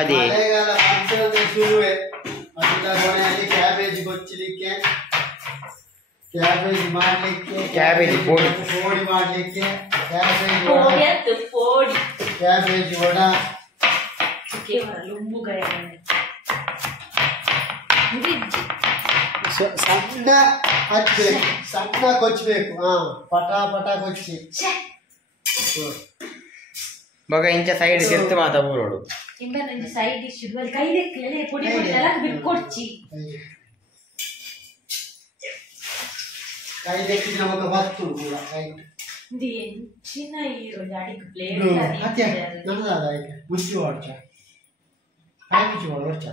ಅದೇ ಮಳೆಗಾಲ ಫಂಕ್ಷನ್ ಶುರುವೆ. ಅದರ ಕೊನೆಯಲ್ಲಿ ಕ್ಯಾಬೇಜ್ ಕೊಚ್ಚಲಿಕ್ಕೆ, ಕ್ಯಾಬೇಜ್ ಮಾಡ್ಲಿಕ್ಕೆ, ಕ್ಯಾಬೇಜ್ ಪೋಡಿ ಮಾಡ್ಲಿಕ್ಕೆ, ಕ್ಯಾಬೇಜ್ ವಡ ಸಣ್ಣ ಹಚ್ಬೇಕು, ಸಣ್ಣ ಕೊಚ್ಚಬೇಕು. ಪಟ ಪಟ ಕೊಚ್ಚಿ ಬಗ ಇಂಚ ಸೈಡ್ ಎತ್ತು ಮಾತ ಊರೋಡು ಸೈಡ್ ಡಿಶ್ ಕೈ ಪುಡಿ ಪುಡಿ ಎಲ್ಲ ಬಿಟ್ಕೊಡ್ಚಿ ಕೈ ತೆಕ್ಕಿದ್ರೆ ನಮಗೆ ಬತ್ತು ಕೂಡ ರೈಟ್ ಚಿನ್ನ ಈರುಳ್ಳಿ ಅಡಿಗೆ ಪ್ಲೇಟ್ ನನ್ನದಾದ ಆಯ್ಕೆ ಮುಚ್ಚಿ ಹೊಡ್ಚ ಕೈ ಮುಚ್ಚಿ ಹೊಡ್ಚ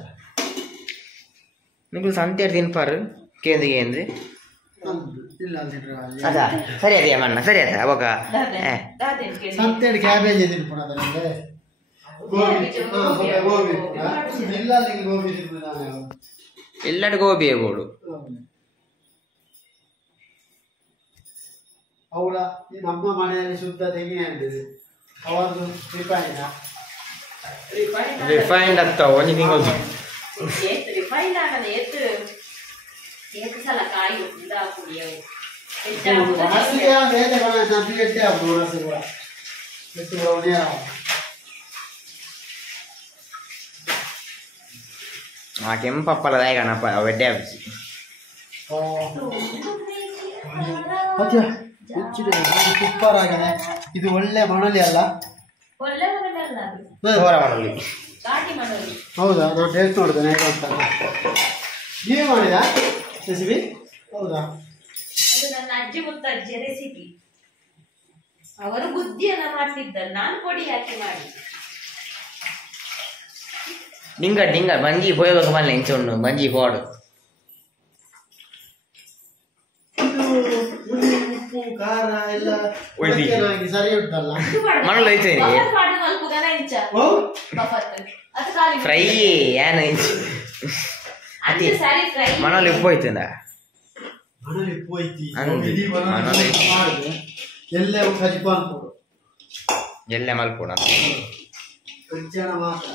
ನಿಮಗೆ ಸಂತೆ ತಿನ್ಪಾರು ಕೇಂದ್ರಿಗೆ ಅಂದ್ರೆ ಇಲ್ಲ ಅದ ಸರಿ ಅದೇ ಮಣ್ಣ ಸರಿ ಅದ ಅವಾಗ ಸಂತೆ ಕ್ಯಾಬೇಜ್ ತಿನ್ಪುಣ ನನಗೆ ಗೋಬಿ ಇಲ್ಲ ಗೋಬಿ ತಿನ್ಪುಣ ನಾನು ಎಲ್ಲರೂ ಗೋಬಿ ಬೋಡು ಅವಳ ನಮ್ಮ ಮನೆಯಲ್ಲಿ ಶುದ್ಧ ತೆಂಗಿನ ಎಣ್ಣೆ ಅವರದು ರಿಫೈಂಡ್ ಆಗ್ತಾವ ಒಂದು ತಿಂಗಳು ರಿಫೈಂಡ್ ಆಗಲ್ಲ ಎತ್ತು ಸಲ ಕಾಯಿ ಕುಡಿಯವು ಆ ಕೆಂಪಪ್ಪಲ ಕಣಪ್ಪ ಒಡ್ಡೆ ಹಬ್ಬಿಸಿ ಸೂಪರಾಗಿದೆ. ಇದು ಒಳ್ಳೆ ಮಣಲಿ ಅಲ್ಲ, ಮಣಲಿ. ಹೌದಾ? ನಾನು ಟೇಸ್ಟ್ ನೋಡಿದೆ ಅಂತ. ನೀವೇ ಮಾಡಿದಾ ರೆಸಿಪಿ? ಹೌದಾ? ನನ್ನ ಅಜ್ಜಿ ಮುತ್ತಜ್ಜಿ ರೆಸಿಪಿ. ಅವರು ಬುದ್ಧಿಯನ್ನ ಮಾಡ್ತಿದ್ದರು, ನಾನು ಪೊಡಿ ಹಾಕಿ ಮಾಡಿ. ಡಿಂಗ ಬಂಜಿ ಹೋಯೋದು ಮಲ್ಲ ಇಂಚೊಂಡು ಬಂಜಿ ಹೋಡು ಉಪ್ಪು ಖಾರ ಎಲ್ಲ ಸರಿ ಉಂಟಲ್ಲ. ಮಣಲು ಐತೆ ಫ್ರೈ ಏನು ಮಣಲು ಉಪ್ಪು ಐತಿಂದ ಮಣಲು ಉಪ್ಪು ಐತಿ ಎಲ್ಲ ಕಜಿಪಾನ್ಕೊಡು ಎಲ್ಲ ಮಲ್ಪೋಣ ಮಾತ್ರ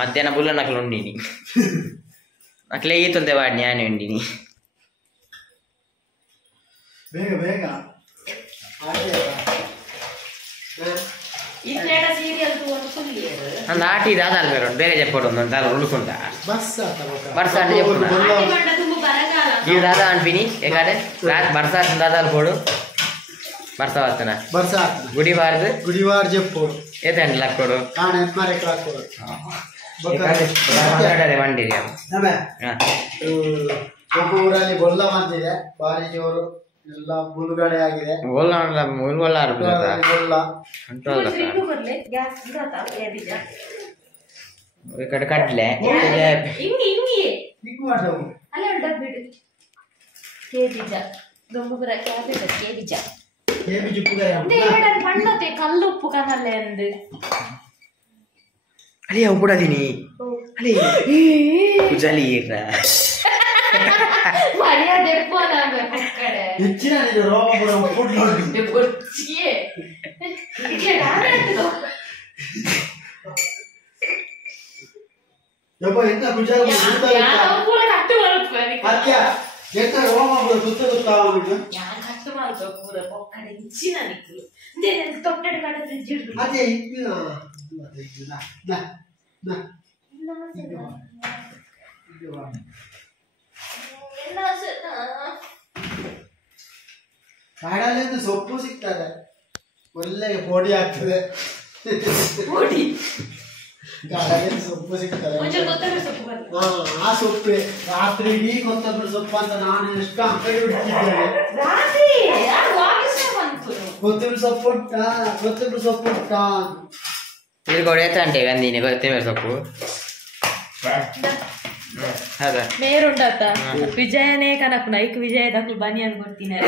ಮಧ್ಯಾಹ್ನ ಬುಲ್ಲ ನಕಲು ಉಂಡಿನಿ ನಕಲೇ ಈತಂತೆ ವಾಡಿ ನಾನು ಉಂಡಿನಿ ಬೇಗ ಬೇಗ ಅಂದ ಆಟಿದ ಅದಾಲ್ ಬೇರೆ ಬೇರೆ చెప్పడు ಒಂದು ದಾಲ್ ಉಳ್ಕೊಂಡ ಬರ್ಸಾಟ್ చెప్పుడు ఈ దాదా అనిపిని ఎగాడే బర్సాట్ దాదాలు పోడు బర్సా వస్తున్నా గుడివారు చెప్పోడు ఏదండి లక్కోడు ಮಾತಾಡದೆ ಮಂಡಿರಿ ನಮ್ಮ ಊರಲ್ಲಿ ಗೊಲ್ಲ ಬಂದಿದೆ, ಭಾರಿ ಜೋರು, ಎಲ್ಲ ಮುಳುಗಡೆ ಆಗಿದೆ. ఇక్కడ కట్లే కల్లుప్పు కనలే అంది అలే అప్పుడు తిని అలే జలీరా మర్యాద ఎక్కువ ತೊಟ್ಟೆಡು ಕಡೆ ಫ್ರಿಜ್ ಕಾಡಲ್ಲಿಂದ ಸೊಪ್ಪು ಸಿಗ್ತದೆ, ಒಳ್ಳೆ ಪೋಡಿ ಆಗ್ತದೆ. ಕಾಡಲ್ಲಿಂದ ಸೊಪ್ಪು ಸಿಗ್ತದೆ, ಆ ಸೊಪ್ಪೆ ರಾತ್ರಿ ಇಡೀ ಕೊತ್ತಂಬರಿ ಸೊಪ್ಪು ಅಂತ ನಾನು ಎಷ್ಟು ಅಂಗಡಿ ಬಿಡ್ತಿದ್ದೇನೆ. ಕೊತ್ತಂಬರಿ ಸೊಪ್ಪು ಉಂಟಾ ఇది కొడైతే అంటే కానీ దీనికి కొత్తిమీర సొప్పు ಮೇರುಂಡತ್ತ ವಿಜಯನೇ ಕನಕು ನೈಕ್ ವಿಜಯ ದಕ್ಲು ಬನ್ನಿ ಅನ್ಕೊಡ್ತೀನಿ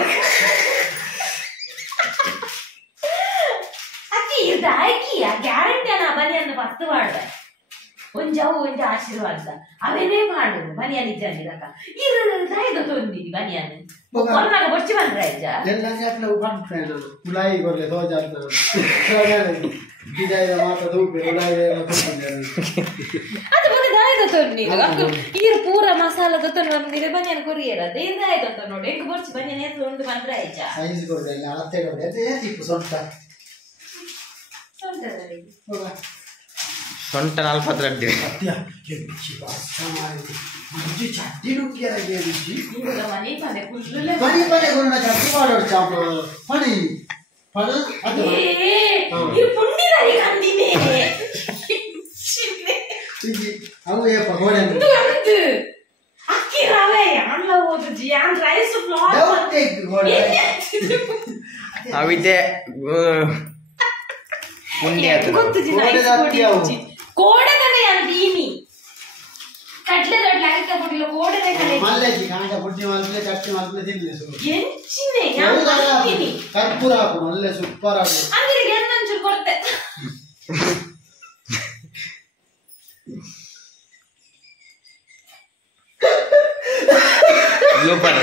ಅಕ್ಕಿ ಇದು ಆಯ್ಕಿಯ ಗ್ಯಾರಂಟಿ ನಾ ಬನ್ನಿ ಅನ್ನು ಪತ್ತು ಮಾಡ್ದೆ ಒಂಜಾವು ಒಂಜ ಆಶೀರ್ವಾದ ಅವೇನೇ ಮಾಡು ಬನಿಯಾನಿ ಜನಿರಕ ಇರು ದಾಯ್ದು ತೊಂದಿನಿ ಬನಿಯಾನಿ ಕೊರ್ನಾಗ ಬೊಚ್ಚಿ ಬಂದ್ರೆ ಅಜ್ಜ ಎಲ್ಲ ಜಾತ್ರೆ ಉಪಂಟ್ರೇನ ಉಲಾಯಿ ಬರ್ಲೆ ದೋಜಾತ ಬಿಜಾಯ ಮಾತ ದೂಪೆ ಉಲಾಯಿ ಎಲ್ಲ ತೊಂದಿದ್ದಾರೆ ಅದು ಬಂದು ದಾಯ್ದು ತೊಂದಿ ಇರು ಪೂರ ಮಸಾಲ ತೊಂದು ಬಂದಿದೆ ಬನಿಯಾನಿ ಕೊರಿಯರ ದೇರ್ ದಾಯ್ದು ತೊಂದು ನೋಡಿ ಹೆಂಗ್ ಬೊಚ್ಚಿ ಬನಿಯಾನಿ ಎತ್ತು ಉಂಡು ಬಂದ್ರೆ ಅಜ್ಜ ಸೈಜ್ ಕೊಡ್ದೆ ಎಲ್ಲ ಅಳತೆ ಕೊಡ್ದೆ ಅದೇ ತಿಪ್ಪು ಸೊಂಟ ಸೊಂಟ 40 ಅಡ್ಡಿ ಅತ್ಯ ಕೆಚ್ಚಿ ಬಾಸ್ತಾ ಮಾಡಿ ಮಂಜಿ ಚಟ್ಟಿ ನುಗ್ಗಿಯಾಗೆ ರುಚಿ ಇಂಗುದ ಮನಿ ಪನೆ ಕುಲ್ಲುಲೆ ಮನಿ ಪನೆ ಗುಣ ಚಟ್ಟಿ ಮಾಡೋರು ಚಾಪ ಪನಿ ಪನ ಅದು ಈ ಪುಂಡಿನರಿ ಕಂದಿನೆ ಅವು ಏ ಪಗೋಡೆ ಅಂದು ಅಕ್ಕಿ ರವೆ ಅಣ್ಣ ಓದು ಜಿ ಆನ್ ರೈಸ್ ಫ್ಲೋರ್ ದೌತೆ ಗೋಡೆ ಅವಿತೆ ಮುಂದೆ ಅದು ಗೊತ್ತು ಜಿ ನೈಸ್ ಕೋಡೆ ಕಡೆ ಅಂತೀನಿ ಕಡ್ಲೆ ದೊಡ್ಡ ಲಾಗಿಕ ಬಿಡಲ್ಲ ಕೋಡೆ ಕಡೆ ಮಲ್ಲೆಜಿ ಕಾಂಡ ಬುಡ್ಡಿ ಮಲ್ಲೆ ಚಟ್ಟಿ ಮಲ್ಲೆ ತಿನ್ನೆ ಸು ಎಂಚಿನೆ ನಾನು ಕರ್ಪೂರ ಹಾಕು ಮಲ್ಲೆ ಸೂಪರ್ ಆಗಿ ಅಂಗಡಿಗೆ ಏನಂಚು ಕೊಡ್ತೆ ಸೂಪರ್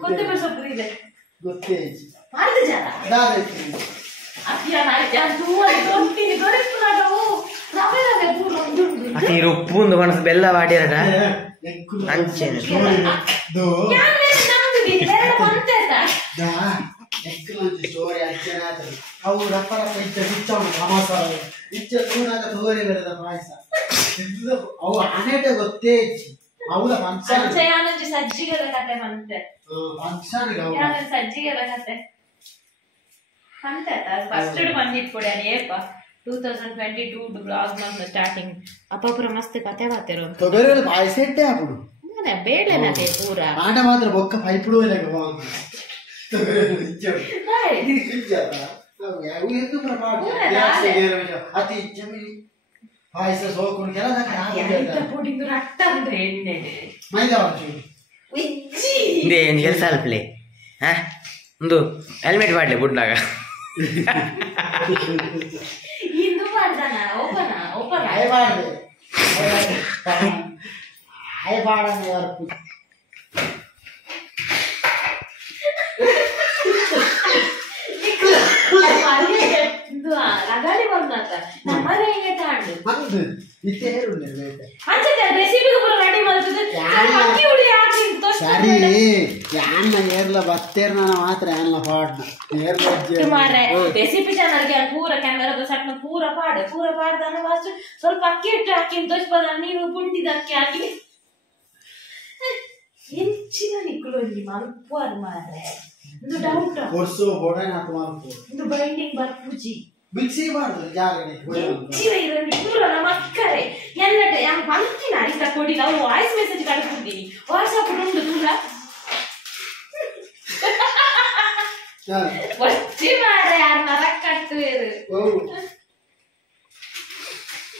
ಕೊತ್ತಂಬರಿ ಸೊಪ್ಪು ಇದೆ ಗೊತ್ತೇ ಮಾಡಿದ ಜನ ದಾದೈತಿ ಅಪ್ಪಿಯ ನಾಳೆ ದೂರ ತೊಂತೀನಿ ದೊರೆಸ್ತಾಡವು ರವೆ ರವೆ ಪೂರ ಉಂಡುಂಡು ಅತಿ ಉಪ್ಪು ಒಂದು ಮನಸ್ಸು ಬೆಲ್ಲ ವಾಡಿರಡ ಅಂಚೆನೆ ದೋ ಯಾನ್ ಮೇಲೆ ನಮ್ದು ಬೇರೆ ಬಂತೆತ ದಾ ಎಕ್ಸಲೆಂಟ್ ಸ್ಟೋರಿ ಅಜ್ಜನಾತ ಅವು ರಪ್ಪರ ಇದ್ದ ಬಿಚ್ಚವನು ಸಮಾಸಾರ ಇಚ್ಚ ತೂನಾಗ ತೋರಿ ಬೆಳೆದ ಪಾಯಸ ಅವು ಅನೇಟ ಗೊತ್ತೇ ಅವಳ ಫಂಕ್ಷನ್ ಯಾನಂಜಿ ಸಜ್ಜಿಗೆದ ಕತೆ ಬಂತೆ ಫಂಕ್ಷನ್ ಯಾನಂಜಿ ಸಜ್ಜಿಗೆದ ಕತೆ ಅಂತೆತ ಫಸ್ಟ್ ಬಂದಿಟ್ಕೊಡಿ ಅದೇಪ 2022 ಬ್ಲಾಗ್ ನಮ್ಮ ಸ್ಟಾರ್ಟಿಂಗ್ ಅಪ್ಪಪುರ ಮಸ್ತ್ ಕತೆ ಬಾತೆರು ತೊಗರೆ ಪಾಯಸ ಇಟ್ಟೆ ಅప్పుడు ನಾನೇ ಬೇಳೆನದೆ ಪೂರ ಆಟ ಮಾತ್ರ ಬೊಕ್ಕ ಪೈಪುಡು ಇಲ್ಲಕ ಬಾಂಗ ತೊಗರೆ ಇಚ್ಚ ನಾಯ್ ಇಚ್ಚ ಅವು ಎಂದು ಪ್ರಮಾಣ ಅತಿ ಜಮೀನಿ ಪಾಯಸ ಸೋಕುನು ಕೆಲಸ ಎಂತ ಪುಡಿಂದು ರಟ್ಟ ಅಂದ್ರೆ ಎಣ್ಣೆ ಮೈದಾ ವಾಚು ಉಜ್ಜಿ ಇದೇ ಏನು ಕೆಲಸ ಅಲ್ಪ್ಲೆ ಹಾಂ ಒಂದು ಹೆಲ್ಮೆಟ್ ಮಾಡಲಿ ಬುಡ್ನಾಗ ಇಂದು ಮಾಡ್ದಾನ ಓಪನ ಆಯ್ ಬಾರ್ದೆ ಆಯ್ ಬಾಡನೆ ವರ್ಕು ಲಗಾಡಿ ಬಂದಾತ ನಮ್ಮನೆ ಹಿಂಗೆ ತಾಂಡು ಅಂದು ಇತ್ತೆ ಹೇರುಂಡೆ ಬೇಟೆ ಅಂಚೆ ರೆಸಿಪಿ ಕೂಡ ರೆಡಿ ಮಾಡ್ತದೆ ಅಕ್ಕಿ ಹುಡಿ ಹಾಕಿ ಸರಿ ಯಾನ್ನ ಏರ್ಲ ಬತ್ತೇರ್ ನಾನು ಮಾತ್ರ ಯಾನ್ನ ಪಾಡ್ನ ಏರ್ಲ ಮಾರ್ರೆ ರೆಸಿಪಿ ಚಾನಲ್ಗೆ ಪೂರ ಕ್ಯಾಮೆರಾದ ಸಟ್ ಪೂರ ಪಾಡ್ದಾನ ಫಸ್ಟ್ ಸ್ವಲ್ಪ ಅಕ್ಕಿ ಇಟ್ಟು ಹಾಕಿ ತೋರಿಸ್ಬೋದ ನೀನು ಪುಂಡಿದ ಅಕ್ಕಿ ಹಾಕಿ ಹೆಚ್ಚಿನ ನಿಕ್ಕಳು ಇಲ್ಲಿ ಮಲ್ಪು ಅದು ಮಾರ್ರೆ ಒಂದು ಡೌಟ್ ಕೊರ್ಸು ಬೋಡನೆ ಹಾಕು ಮಾಡ್ಕೊ ಇದು ಬೈಂಡಿಂಗ್ ಬರ್ಪುಜಿ ಮಿಕ್ಸಿ ಮಾಡ್ದು ಜಾಗನೆ ಹೆಚ್ಚಿನ ಇರಲಿ ಪೂರ ನಮ್ಮ ಅಕ್ಕರೆ ಎಲ್ಲಟ ಯಾರು ಬಂತಿನ ಇಷ್ಟ ಕೊಡಿ ನಾವು ವಾಯ್ಸ್ ಮೆಸೇಜ್ ಕಳಿಸ್ಬಿಡ್ತೀನಿ ವಾಟ್ಸಪ್ ಉಂಟು ದೂರ ಒಚ್ಚಿ ಮಾರ್ರೆ ಯಾರು ನರಕ್ ಕಟ್ಟುವೇರು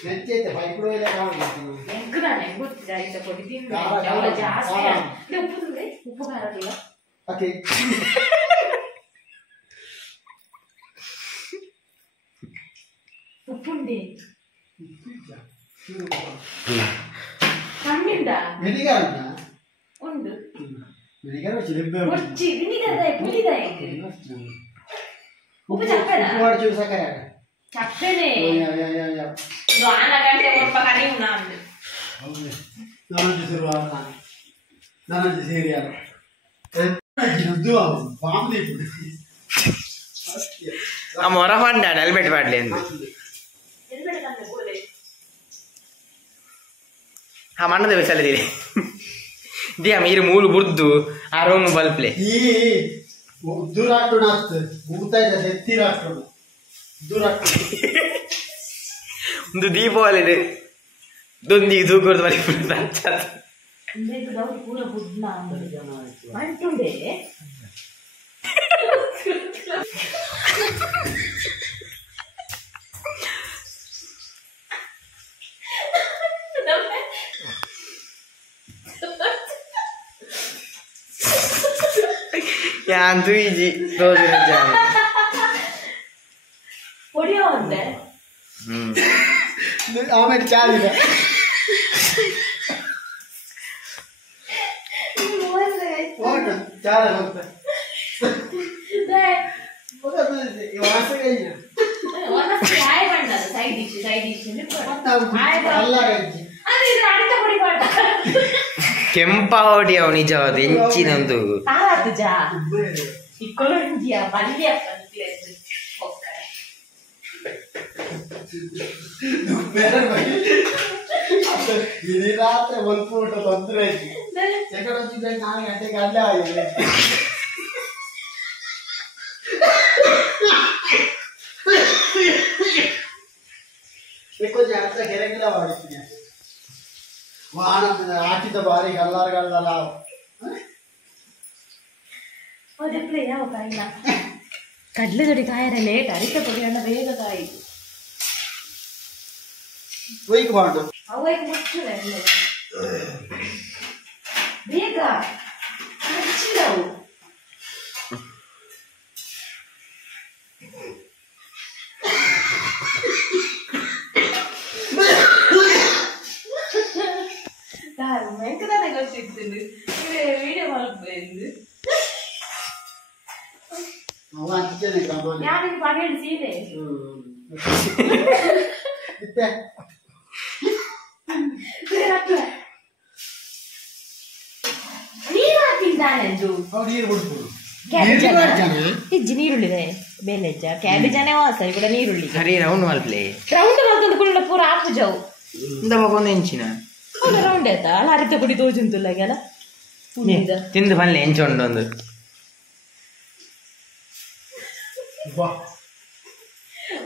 ನೆಚ್ಚೈತೆ ಪೈಪುಡು ಇಲ್ಲ ಕಾಣಬೇಕು ಹೆಂಗ್ ನಾನು ಗೊತ್ತಿಲ್ಲ ಇಷ್ಟ ಕೊಡಿ ತಿಂದು ಅವಳ ಜಾಸ್ತಿ ಉಪ್ಪು ಖಾರ ಇಲ್ಲ ಓಕೆ ಉಪ್ಪುಂಡೆ ಕಮ್ಮಿಂದ ವಿನಿಗರ್ ಉಂಡು ವಿನಿಗರ್ ಚಿಲಿಂಬೆ ಮುಚ್ಚಿ ವಿನಿಗರ್ ಪುಡಿದ ಉಪ್ಪು ಚಪ್ಪೆನ ಮಾಡ್ತೀವಿ ಸಕ್ಕರೆ ಚಪ್ಪೆನೆ ಯಾ ಆನ ಗಂಟೆ ಒಪ್ಪ ಕರಿ ನಾನು ನಾನೊಂದು ಶುರುವಾರ ನಾನೊಂದು ಸೀರಿಯಲ್ ಬಾಂಬಿ ಆ ಮೊರ ಪಂಡಾಡ ಹೆಲ್ಮೆಟ್ ಮಾಡಲಿ ಎಂದು ಆ ಮಣ್ಣದ ಬೆಸಲಿದ್ದೀರಿ ದಿಯಾ ಮೀರು ಮೂಲು ಬುರ್ದು ಆ ರೂಮ್ ಬಲ್ಪ್ಲೆ ಈ ದೂರಾಟು ನಾತ್ ಮುಗ್ತಾಯಿದ ಎತ್ತಿರಾಟು ದೂರಾಟು ಒಂದು ದೀಪಾವಳಿ ದೊಂದಿಗೆ ತೂಕೂರ್ದು ಮನೆ ಪೂರ ಬುಡ್ನ ಅಂಟುಂಡೆ Yang tu iji, tu jenis jam. ಆಮೇಲೆ ಚಾಲಿಲ್ಲ ಚಾಲ ಹೋಗ್ತಾ ಕೆಂಪಾವಡಿ ಅವ್ ನಿಜ ಅದು ಹೆಂಚಿನೊಂದು ಇಡೀ ರಾತ್ರಿ ಒಂದು ಊಟ ತೊಂದರೆ ಐತಿ ಸೆಕೆಂಡ್ ಹೊತ್ತಿದ್ರೆ 4 ಗಂಟೆಗೆ ಅಲ್ಲೇ ಆಗಿದೆ ಜಾಸ್ತಿ ಗೆರೆಗಿಲ್ಲ ಮಾಡಿದ್ದೀನಿ ವಾಹನ ಹಾಕಿದ ಬಾರಿ ಗಲ್ಲಾರಗಲ್ಲ ಕಡ್ಲೆ ಜೋಡಿ ಕಾಯರ ಲೇಟ್ ಅರಿಕೆ ಪೊಡಿ ಅಣ್ಣ ಬೇಗ ಕಾಯಿ ವೈಕ್ ಮಾಡು ಅವೈಕ್ ಮುಚ್ಚಿಲ್ಲ ಬೇಗ ಮುಚ್ಚಿಲ್ಲವು ಮೆಂಕದಾನೆ ಗೊತ್ತಿತ್ತು ವಿಡಿಯೋ ಮಾಡ್ಬೋದು ಯಾರಿಗೆ ಪಗೇಳಿ ಸೀರೆ ನೀರು ಹಾಕಿದ್ದಾನೆಂದು ಇಜ್ಜಿ ನೀರುಳ್ಳಿದೆ ಬೇಲೆಜ್ಜ ಕ್ಯಾಬೇಜಾನೆ ವಾಸ ಕೂಡ ನೀರುಳ್ಳಿ ಸರಿ ರೌಂಡ್ ಮಲ್ಪ್ಲೆ ರೌಂಡ್ ಮಾಡ್ಕೊಂಡು ಕೂಡ ಪೂರ ಆಪು ಜಾವು ಇಂದ ಮಗೊಂದು ಹೆಂಚಿನ ರೌಂಡ್ ಆಯ್ತಾ ಅಲ್ಲ ಅರಿತ ಪುಡಿ ತೋಜುಂತುಲ್ಲ ಅಲ್ಲ ತಿಂದು ಬನ್ನಿ ಹೆಂಚೊಂಡೊಂದು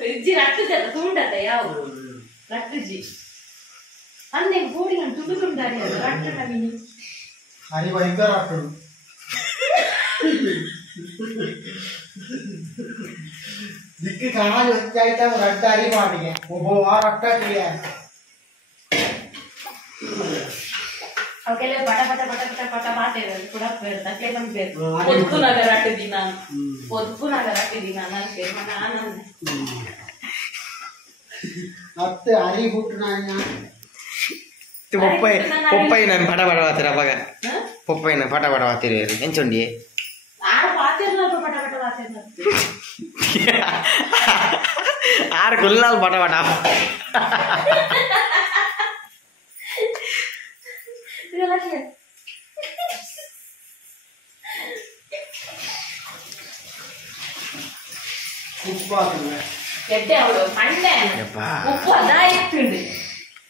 ಇಜ್ಜಿ ರಟ್ಟು ಜನ ತುಂಡತ ಯಾವ ರಟ್ಟುಜಿ ಅಂದೆ ಗೋಡಿ ನಾನು ತುಂಡುಕೊಂಡಾಡಿ ಅದು ರಟ್ಟು ನಮೀನಿ ಹರಿ ಭಯಂಕರ ರಟ್ಟು ದಿಕ್ಕಿ ಕಾಲು ಹೊಚ್ಚಾಯ್ತ ರಟ್ಟ ಹರಿ ಮಾಡಿಗೆ ಒಬ್ಬ ರಟ್ಟ ಕ್ರಿಯೆ ಅವಕ್ಕೆಲ್ಲ ಪಟ ಪಟ ಪಟ ಪಟ ಪಟ ಮಾತಾಡೋದು ಕೂಡ ತಕ್ಲೆ ಬಂದ್ಬೇಕು ಒದ್ಕುನಾಗ ರಟ್ಟಿದಿ ನಾನು ಒದ್ಕುನಾಗ ರಟ್ಟಿದಿ ನಾನು ನಾನು ಮತ್ತೆ ಹರಿ ಬಿಟ್ಟು ನಾನು ಪೊಪ್ಪೈ ನಾನು ಪಟ ಪಡವಾತೀರ ಅವಾಗ ಪೊಪ್ಪೈ ನಾನು ಪಟ ಪಡವಾತೀರಿ ಹೆಂಚೊಂಡಿ ಪಟ ಪಟ ಮಾತಾಡ ಆರು ಕುಲ್ಲಾಲ್ ಪಟ ಪಟ ಎಡ್ಡೆ ಅವಳು ಮಂಡೆ ಉಪ್ಪು ಅದ ಎತ್ತುಂಡು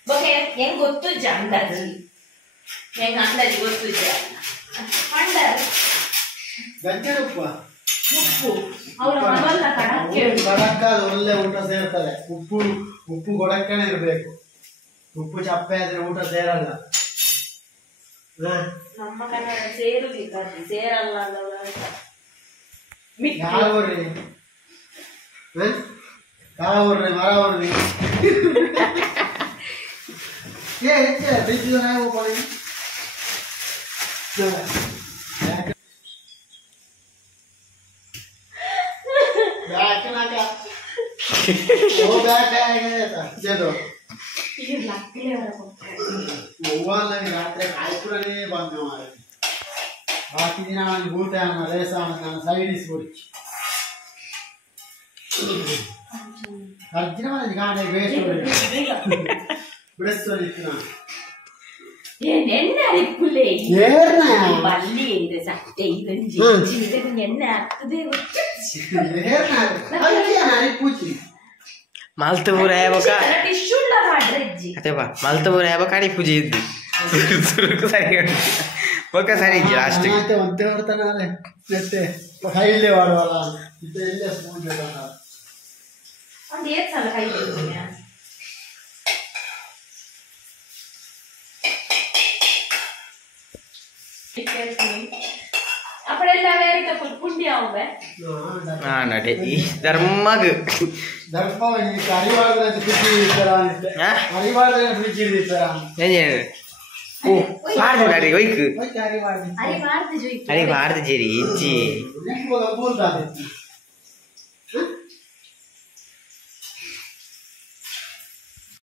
ಬೊಕೆ ಹೆಂಗ್ ಗೊತ್ತು ಅಂದಾಜಿ ಹೆಂಗ್ ಅಂದಾಜಿ ಗೊತ್ತು ಮಂಡ ಗಂಜೆರಪ್ಪ ಉಪ್ಪು ಅವಳ ಮಗಲ್ಲ ಕಡಕ್ಕೆ ಕಡಕ್ಕ ಒಳ್ಳೆ ಊಟ ಸೇರ್ತದೆ ಉಪ್ಪು ಗೊಡಕ್ಕನೆ ಇರ್ಬೇಕು ಉಪ್ಪು ಚಪ್ಪೆ ಆದ್ರೆ ಊಟ ಸೇರಲ್ಲ ನಮ್ಮ ಕನ್ನಡ ಸೇರುದಿಲ್ಲ ಸೇರಲ್ಲ ಯಾವ್ರಿ ಯಾವ್ರಿ ಮರ ಅವ್ರಿ ರಾತ್ರಿ ಕಾಯ್ಪುರನೇ ಬಂದ ಬಾಕಿ ದಿನ ಅವನಿಗೆ ಊಟ ರೇಸ ನಾನು ಸೈಡ್ ಇಸ್ಬಿಡ್ಚಿ ಅರ್ಜಿನ ಮನೆ ಗಾಡಿ ಬಿಡಿಸ್ತು ನಾನು ಎಣ್ಣೆ ಅರಿಪುಲೆ ಬಲ್ಲಿ ಇದೆ ಸಟ್ಟೆ ಇದಂಜಿ ಎಣ್ಣೆ ಆಗ್ತದೆ ಮಲ್ತಪುರ ಟಿಶ್ಯೂಲ್ಲ ಮಾಡ್ರಜ್ಜಿ ಅದೇ ಬಾ ಮಲ್ತಪುರ ಕಾಡಿ ಪೂಜೆ ಇದ್ದು ಸರಿ ಓಕೆ ಸರಿ ಲಾಸ್ಟ್ ಒಂದೇ ಬರ್ತಾನೆ ಮತ್ತೆ ಕೈಲೇ ಮಾಡುವಲ್ಲ ಇಲ್ಲೇ ಪೂಜೆ ಒಂದು 8 ಸಲ ಕೈ ಅಪ್ಪಳೆಲ್ಲ ಬೇರೆ ಪುಂಡಿ ಅವೆ ನಡೆ ಈ ಧರ್ಮಗ್ ಧರ್ಮ ಅರಿವಾಳದ ಖುಷಿ ಇರ್ತಾರ ಅರಿವಾಳದ ಖುಷಿ ಇರ್ತಾರ ಭಾರತಿ ಒಯ್ಕು ಅರಿ ಭಾರತ ಜೋಯಿ ಅರಿ ಭಾರತ ಜೇರಿ ಇಜ್ಜಿ ಬೋಲ್ತಾ